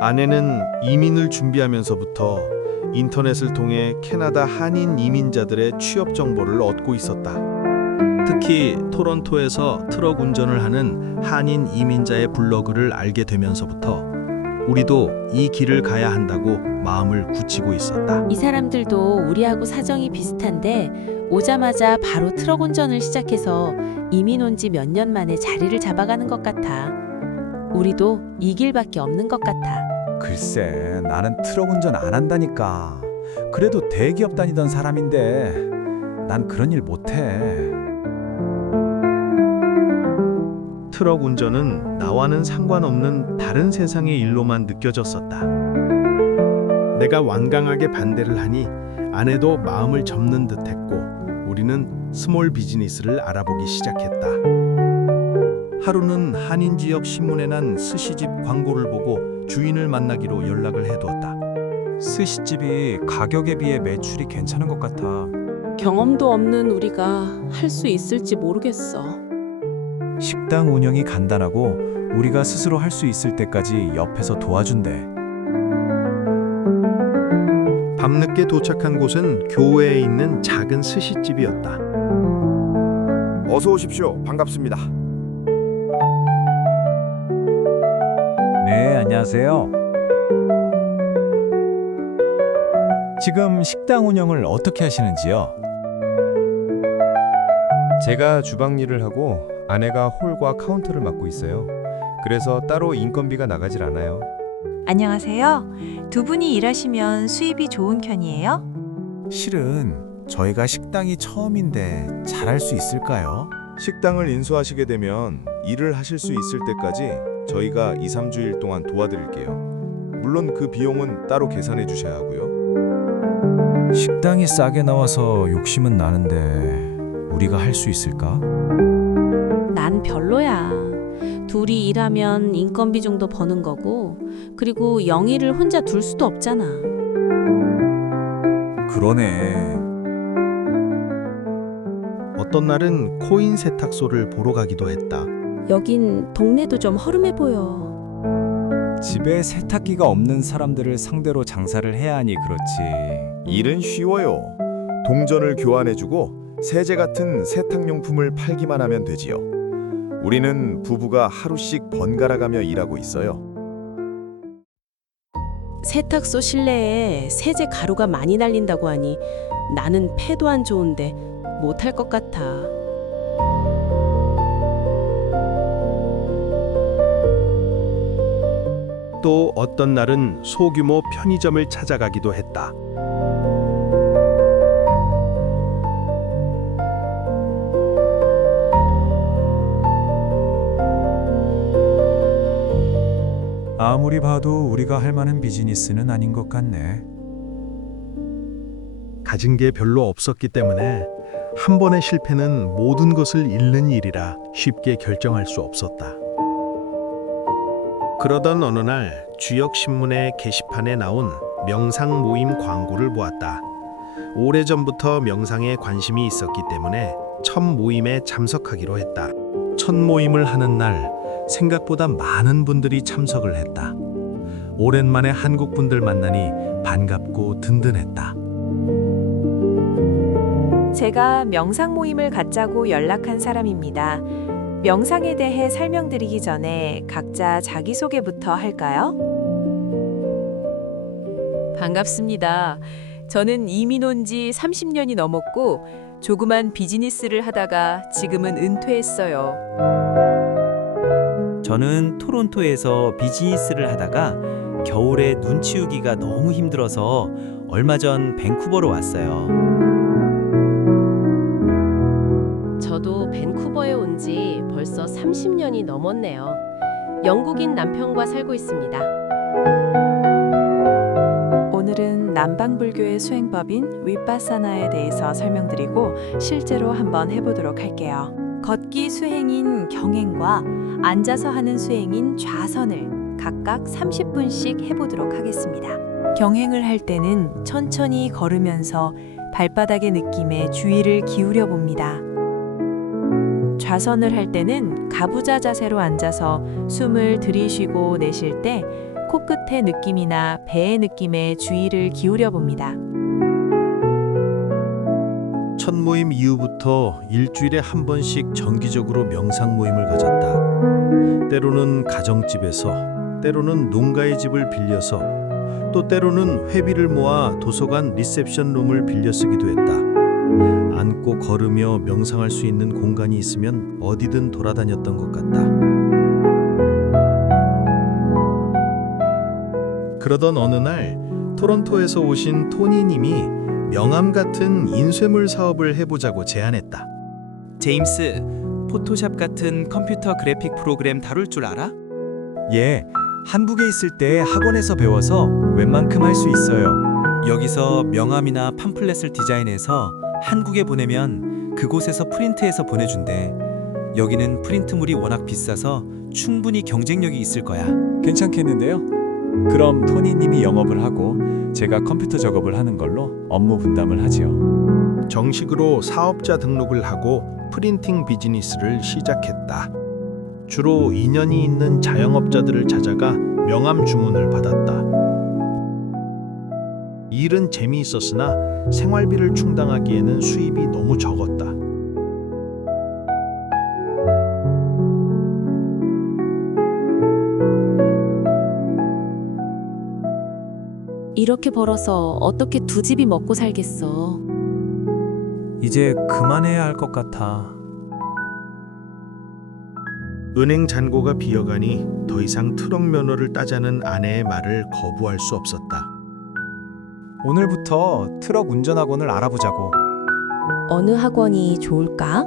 아내는 이민을 준비하면서부터 인터넷을 통해 캐나다 한인 이민자들의 취업 정보를 얻고 있었다. 특히 토론토에서 트럭 운전을 하는 한인 이민자의 블로그를 알게 되면서부터 우리도 이 길을 가야 한다고 마음을 굳히고 있었다. 이 사람들도 우리하고 사정이 비슷한데 오자마자 바로 트럭 운전을 시작해서 이민 온 지 몇 년 만에 자리를 잡아가는 것 같아. 우리도 이 길밖에 없는 것 같아. 글쎄, 나는 트럭 운전 안 한다니까. 그래도 대기업 다니던 사람인데 난 그런 일 못해. 트럭 운전은 나와는 상관없는 다른 세상의 일로만 느껴졌었다. 내가 완강하게 반대를 하니 아내도 마음을 접는 듯했고 우리는 스몰 비즈니스를 알아보기 시작했다. 하루는 한인 지역 신문에 난 스시집 광고를 보고 주인을 만나기로 연락을 해두었다. 스시집이 가격에 비해 매출이 괜찮은 것 같아. 경험도 없는 우리가 할 수 있을지 모르겠어. 식당 운영이 간단하고 우리가 스스로 할 수 있을 때까지 옆에서 도와준대. 밤늦게 도착한 곳은 교외에 있는 작은 스시집이었다. 어서 오십시오. 반갑습니다. 네, 안녕하세요. 지금 식당 운영을 어떻게 하시는지요? 제가 주방 일을 하고 아내가 홀과 카운터를 맡고 있어요. 그래서 따로 인건비가 나가질 않아요. 안녕하세요. 두 분이 일하시면 수입이 좋은 편이에요? 실은 저희가 식당이 처음인데 잘할 수 있을까요? 식당을 인수하시게 되면 일을 하실 수 있을 때까지 저희가 2, 3주일 동안 도와드릴게요. 물론 그 비용은 따로 계산해 주셔야 하고요. 식당이 싸게 나와서 욕심은 나는데 우리가 할 수 있을까? 난 별로야. 둘이 일하면 인건비 정도 버는 거고 그리고 영희를 혼자 둘 수도 없잖아. 그러네. 어떤 날은 코인 세탁소를 보러 가기도 했다. 여긴 동네도 좀 허름해 보여. 집에 세탁기가 없는 사람들을 상대로 장사를 해야 하니 그렇지. 일은 쉬워요. 동전을 교환해주고 세제 같은 세탁용품을 팔기만 하면 되지요. 우리는 부부가 하루씩 번갈아가며 일하고 있어요. 세탁소 실내에 세제 가루가 많이 날린다고 하니 나는 폐도 안 좋은데 못할 것 같아. 또 어떤 날은 소규모 편의점을 찾아가기도 했다. 아무리 봐도 우리가 할 만한 비즈니스는 아닌 것 같네. 가진 게 별로 없었기 때문에 한 번의 실패는 모든 것을 잃는 일이라 쉽게 결정할 수 없었다. 그러던 어느 날 주역 신문의 게시판에 나온 명상 모임 광고를 보았다. 오래전부터 명상에 관심이 있었기 때문에 첫 모임에 참석하기로 했다. 첫 모임을 하는 날 생각보다 많은 분들이 참석을 했다. 오랜만에 한국 분들 만나니 반갑고 든든했다. 제가 명상 모임을 갖자고 연락한 사람입니다. 명상에 대해 설명드리기 전에 각자 자기소개부터 할까요? 반갑습니다. 저는 이민 온 지 30년이 넘었고 조그만 비즈니스를 하다가 지금은 은퇴했어요. 저는 토론토에서 비즈니스를 하다가 겨울에 눈 치우기가 너무 힘들어서 얼마 전 밴쿠버로 왔어요. 저도 밴쿠버에 온 지 벌써 30년이 넘었네요. 영국인 남편과 살고 있습니다. 오늘은 남방불교의 수행법인 위파사나에 대해서 설명드리고 실제로 한번 해보도록 할게요. 걷기 수행인 경행과 앉아서 하는 수행인 좌선을 각각 30분씩 해보도록 하겠습니다. 경행을 할 때는 천천히 걸으면서 발바닥의 느낌에 주의를 기울여 봅니다. 좌선을 할 때는 가부좌 자세로 앉아서 숨을 들이쉬고 내쉴 때 코끝의 느낌이나 배의 느낌에 주의를 기울여 봅니다. 첫 모임 이후부터 일주일에 한 번씩 정기적으로 명상 모임을 가졌다. 때로는 가정집에서, 때로는 농가의 집을 빌려서, 또 때로는 회비를 모아 도서관 리셉션 룸을 빌려 쓰기도 했다. 앉고 걸으며 명상할 수 있는 공간이 있으면 어디든 돌아다녔던 것 같다. 그러던 어느 날 토론토에서 오신 토니 님이 명함 같은 인쇄물 사업을 해보자고 제안했다. 제임스, 포토샵 같은 컴퓨터 그래픽 프로그램 다룰 줄 알아? 예, 한국에 있을 때 학원에서 배워서 웬만큼 할 수 있어요. 여기서 명함이나 팜플렛을 디자인해서 한국에 보내면 그곳에서 프린트해서 보내준대. 여기는 프린트물이 워낙 비싸서 충분히 경쟁력이 있을 거야. 괜찮겠는데요? 그럼 토니님이 영업을 하고 제가 컴퓨터 작업을 하는 걸로 업무 분담을 하지요. 정식으로 사업자 등록을 하고 프린팅 비즈니스를 시작했다. 주로 인연이 있는 자영업자들을 찾아가 명함 주문을 받았다. 일은 재미있었으나 생활비를 충당하기에는 수입이 너무 적었다. 이렇게 벌어서 어떻게 두 집이 먹고 살겠어. 이제 그만해야 할 것 같아. 은행 잔고가 비어가니 더 이상 트럭 면허를 따자는 아내의 말을 거부할 수 없었다. 오늘부터 트럭 운전학원을 알아보자고. 어느 학원이 좋을까?